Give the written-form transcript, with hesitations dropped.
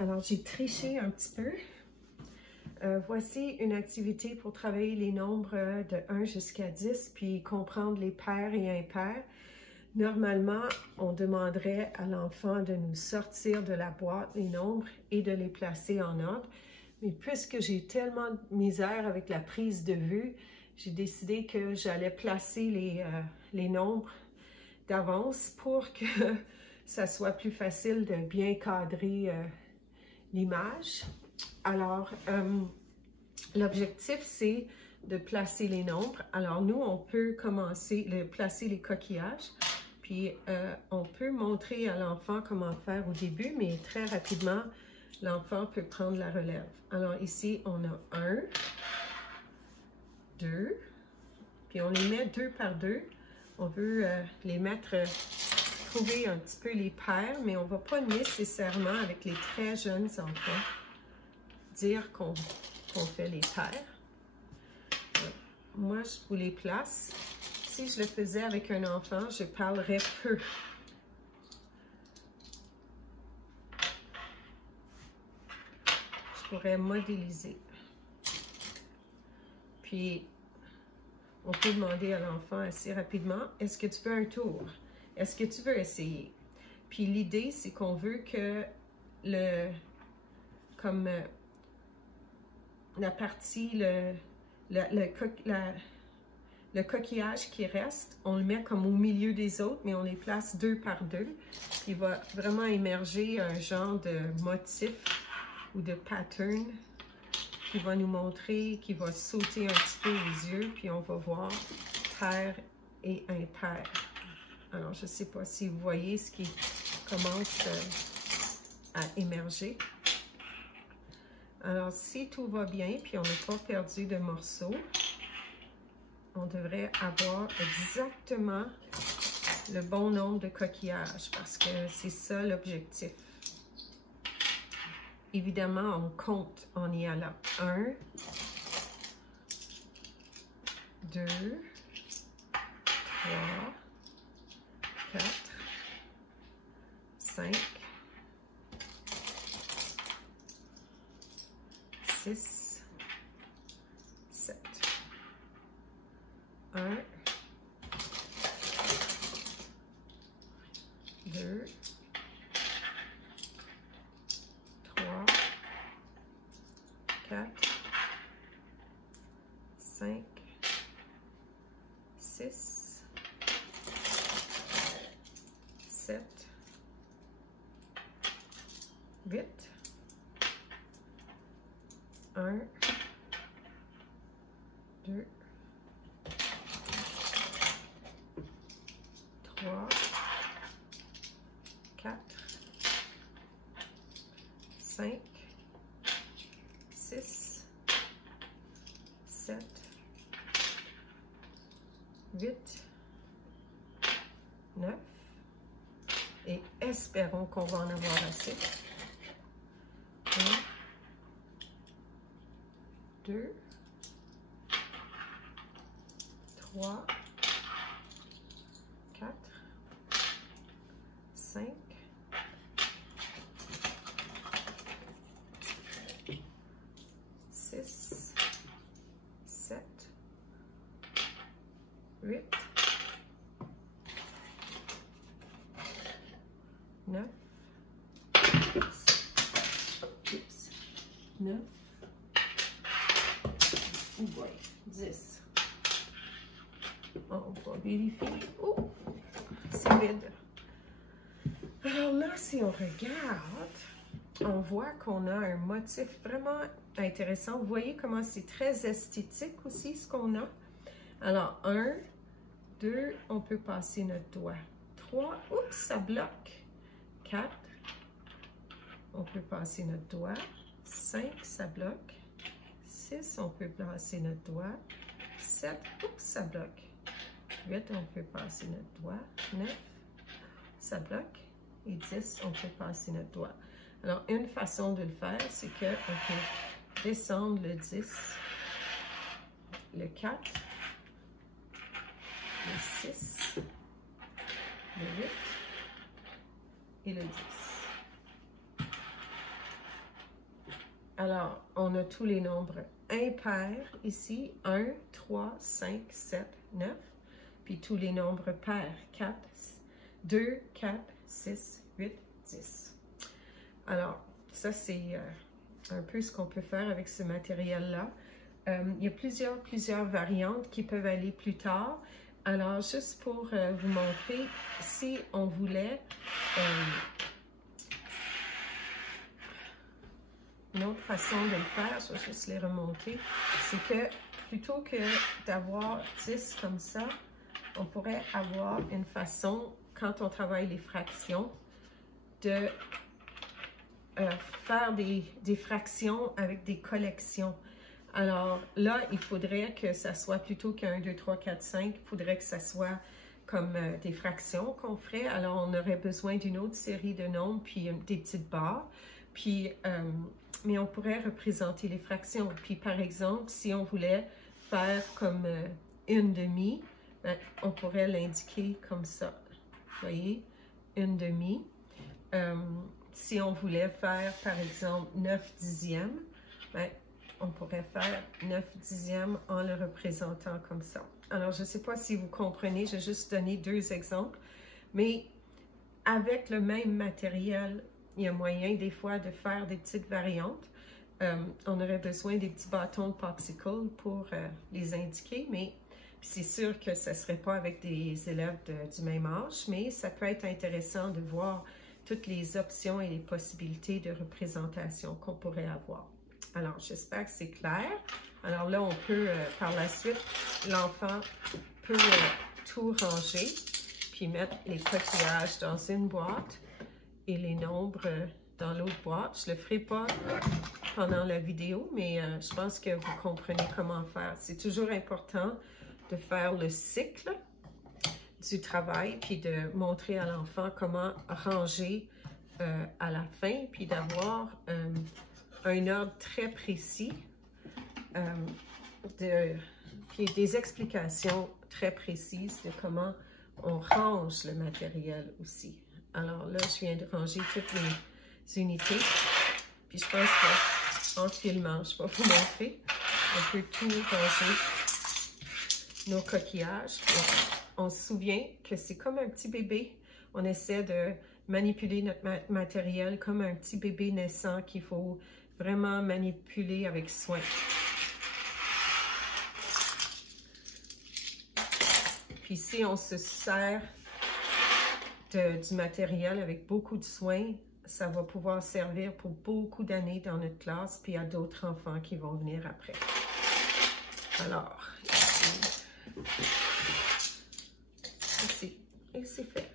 Alors, j'ai triché un petit peu. Voici une activité pour travailler les nombres de 1 jusqu'à 10, puis comprendre les pairs et impairs. Normalement, on demanderait à l'enfant de nous sortir de la boîte les nombres et de les placer en ordre. Mais puisque j'ai tellement de misère avec la prise de vue, j'ai décidé que j'allais placer les nombres d'avance pour que ça soit plus facile de bien cadrer l'image. Alors, l'objectif, c'est de placer les nombres. Alors, nous, on peut commencer à placer les coquillages, puis on peut montrer à l'enfant comment faire au début, mais très rapidement, l'enfant peut prendre la relève. Alors, ici, on a 1, 2, puis on les met 2 par 2. On veut les mettre, trouver un petit peu les pairs, mais on ne va pas nécessairement, avec les très jeunes enfants, dire qu'on fait les pairs. Moi, je vous les place. Si je le faisais avec un enfant, je parlerais peu. Je pourrais modéliser. Puis, on peut demander à l'enfant assez rapidement, est-ce que tu veux un tour? Est-ce que tu veux essayer? Puis l'idée, c'est qu'on veut que la partie, le coquillage qui reste, on le met comme au milieu des autres, mais on les place 2 par 2. Il va vraiment émerger un genre de motif ou de pattern qui va nous montrer, qui va sauter un petit peu aux yeux, puis on va voir pair et impair. Alors, je ne sais pas si vous voyez ce qui commence à émerger. Alors, si tout va bien, puis on n'a pas perdu de morceaux, on devrait avoir exactement le bon nombre de coquillages, parce que c'est ça l'objectif. Évidemment, on compte en y allant. 1, 2, 3, 4, 5, 6, 7. 1, 2, 3, 4, 5, 6, 7, 8, 1, 2, 3, 4, 5, 6, 7, 8, 9, et espérons qu'on va en avoir assez. 1, 2, 3, 4, 5, 6, 7, 8, 9, 9, oh boy, 10. On va vérifier. Oh, c'est vide. Alors là, si on regarde, on voit qu'on a un motif vraiment intéressant. Vous voyez comment c'est très esthétique aussi, ce qu'on a. Alors, 1, 2, on peut passer notre doigt. 3, oups, ça bloque. 4, on peut passer notre doigt. 5, ça bloque. 6, on peut passer notre doigt. 7, oups, ça bloque. 8, on peut passer notre doigt. 9, ça bloque. Et 10, on peut passer notre doigt. Alors, une façon de le faire, c'est qu'on peut descendre le 10, le 4, le 6, le 8 et le 10. Alors, on a tous les nombres impairs ici, 1, 3, 5, 7, 9. Puis tous les nombres pairs, 4, 2, 4, 6, 8, 10. Alors, ça c'est un peu ce qu'on peut faire avec ce matériel-là. Il y a plusieurs variantes qui peuvent aller plus tard. Alors, juste pour vous montrer, si on voulait une autre façon de le faire, je vais juste les remonter, c'est que plutôt que d'avoir 10 comme ça, on pourrait avoir une façon, quand on travaille les fractions, de faire des fractions avec des collections. Alors là, il faudrait que ça soit plutôt qu'un 2, 3, 4, 5, il faudrait que ça soit comme des fractions qu'on ferait. Alors on aurait besoin d'une autre série de nombres, puis des petites barres. Puis, mais on pourrait représenter les fractions. Puis par exemple, si on voulait faire comme une demi, ben, on pourrait l'indiquer comme ça. Vous voyez, une demi. Si on voulait faire, par exemple, 9 dixièmes, ben, on pourrait faire 9 dixièmes en le représentant comme ça. Alors, je ne sais pas si vous comprenez, j'ai juste donné 2 exemples, mais avec le même matériel, il y a moyen des fois de faire des petites variantes. On aurait besoin des petits bâtons de popsicle pour les indiquer, mais c'est sûr que ce ne serait pas avec des élèves du même âge, mais ça peut être intéressant de voir toutes les options et les possibilités de représentation qu'on pourrait avoir. Alors, j'espère que c'est clair. Alors là, on peut, par la suite, l'enfant peut tout ranger, puis mettre les coquillages dans une boîte et les nombres dans l'autre boîte. Je ne le ferai pas pendant la vidéo, mais je pense que vous comprenez comment faire. C'est toujours important de faire le cycle du travail, puis de montrer à l'enfant comment ranger à la fin, puis d'avoir un ordre très précis, puis des explications très précises de comment on range le matériel aussi. Alors là, je viens de ranger toutes les unités, puis je pense qu'en filmant, je vais vous montrer, on peut tout ranger, nos coquillages. On se souvient que c'est comme un petit bébé. On essaie de manipuler notre matériel comme un petit bébé naissant qu'il faut vraiment manipuler avec soin. Puis si on se sert du matériel avec beaucoup de soin, ça va pouvoir servir pour beaucoup d'années dans notre classe, puis à d'autres enfants qui vont venir après. Alors, ici, et c'est fait.